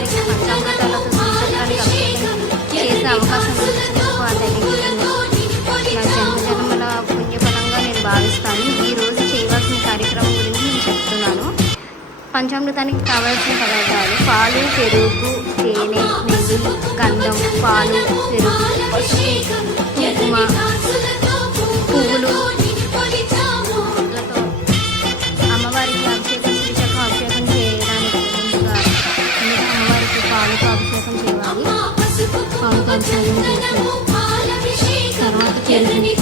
అమ్మవారికి పంచామృతాలతో శ్రీచక్రానికి అభిషేకం చేసే అవకాశం ఇచ్చినందుకు ఆ తల్లికి నా జన్మజన్మల పుణ్యఫలంగా నేను భావిస్తాను. ఈరోజు చేయవలసిన కార్యక్రమం గురించి నేను చెప్తున్నాను. పంచామృతానికి కావాల్సిన పదార్థాలు: పాలు, పెరుగు, తేనె, నెయ్యి, గంధం, పాలు, పెరుగు, కుంకుమ, పువ్వులు, అమ్మవారికి అభిషేకం శ్రీచక్రం అభిషేకం చేయడానికి ముందుగా అమ్మవారికి పాలతో అభిషేకం చేయాలి. పాలతో అభిషేకం చేసి తర్వాత చెరుని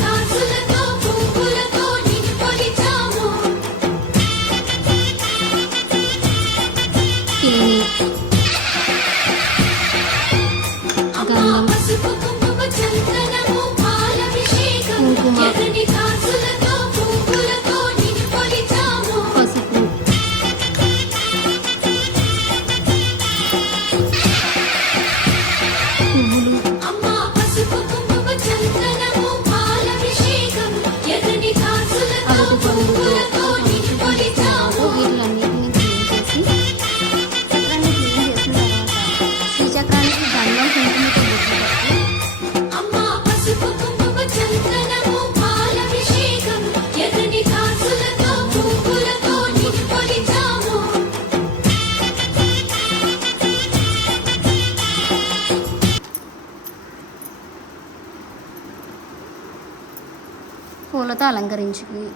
పూలతో అలంకరించుకుని